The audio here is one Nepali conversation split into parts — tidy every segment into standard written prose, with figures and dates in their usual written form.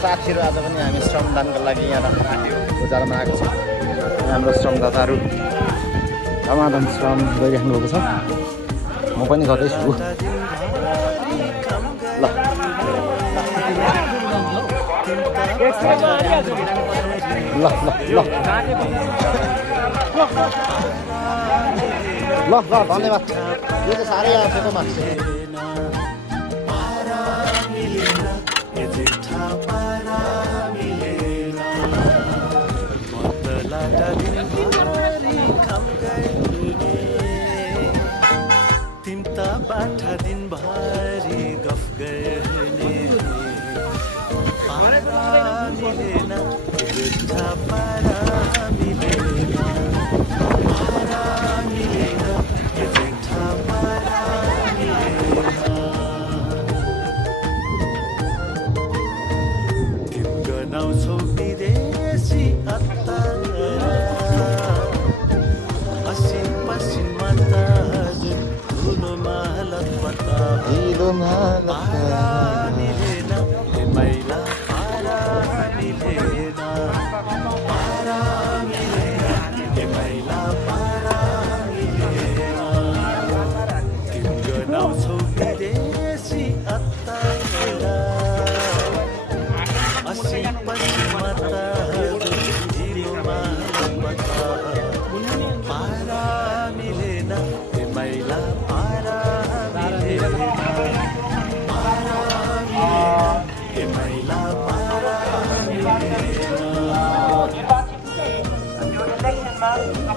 साथीहरू आज पनि हामी श्रमदानको लागि यहाँ बजारमा आएको छौँ। हाम्रो श्रमदाताहरू धमाधम श्रम गरिराख्नु भएको छ। म पनि गर्दैछु। ल ल ल ल ल धन्यवाद। यो चाहिँ साह्रै आएको मान्छे। बाठा दिनभरि गफ गर्ने पारा मिलेन जुठा पारा मिलेन पारा मिलेन जुठा पारा मिलेन तिम गनाउँछौ विदेशी अत्तर असिन पसिनमा त पारा मिलेन मैला पारा मिलेन पारा मिलेन मैला पारा मिलेन तिम गनाउँछौ विदेशी अत्तर असी पश्चिमा त ढिलोमा पारा मिलेन मैला पारा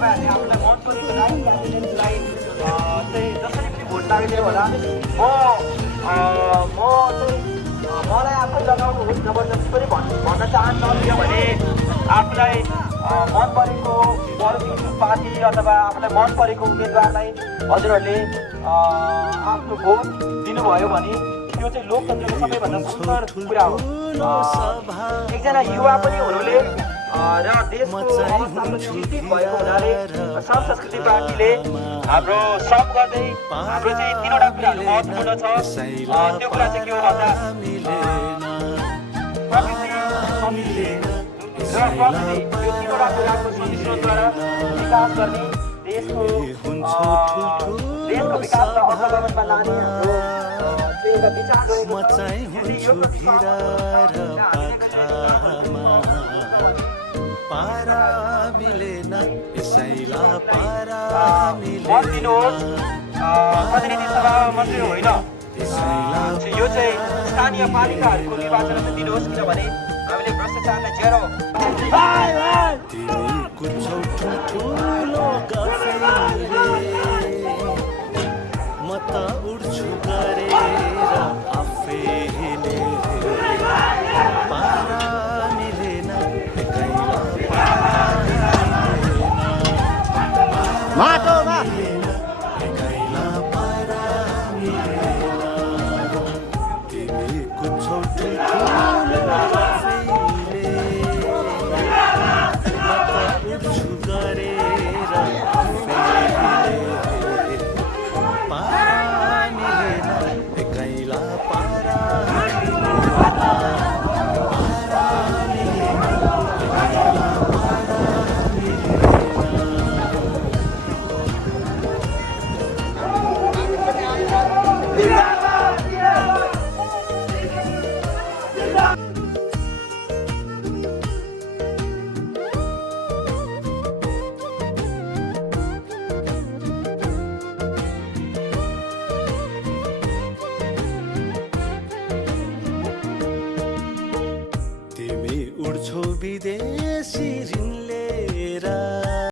तपाईँहरूले आफूलाई मन परेको राई क्यान्डिडेटलाई चाहिँ जसरी पनि भोट लाग्यो होला मलाई आफै लगाउनु हो जबरजस्ती पनि भन्न चाहन्न। किनभने आफूलाई मन परेको पोलिटिकल पार्टी अथवा आफूलाई मन परेको उम्मेदवारलाई हजुरहरूले आफ्नो भोट दिनुभयो भने त्यो चाहिँ लोकतन्त्रको सबैभन्दा सुन्दर कुरा हो। एकजना युवा पनि हुनुले र देशको अवस्था पनि विकसित भएको हुनाले श्रम संस्कृति पार्टीले हाम्रो श्रम गर्दै हाम्रो चाहिँ तीनवटा कुराहरू महत्त्वपूर्ण छ। त्यो कुरा चाहिँ के हो भन्दा प्रकृति, समिति र प्रविधि, यो तीनवटा कुराको सम्मिश्रणद्वारा विकास गर्ने देशको विकास र अग्रगमनमा लाने हाम्रो एउटा विचार रहेको छ। पारा मिलेन यसैला पारा मत दिनुहोस्। प्रतिनिधि सभा मात्रै होइन, यो चाहिँ स्थानीय पालिकाहरूको निर्वाचन चाहिँ दिनुहोस्। किनभने हामीले भ्रष्टाचारलाई जेरो म त उड्छु गरेर आफैले पारा मिलेन माटोमा तिमी कुछौ उड्छु गरेर पारा मिलेन एकैला पारा विदेशी ऋण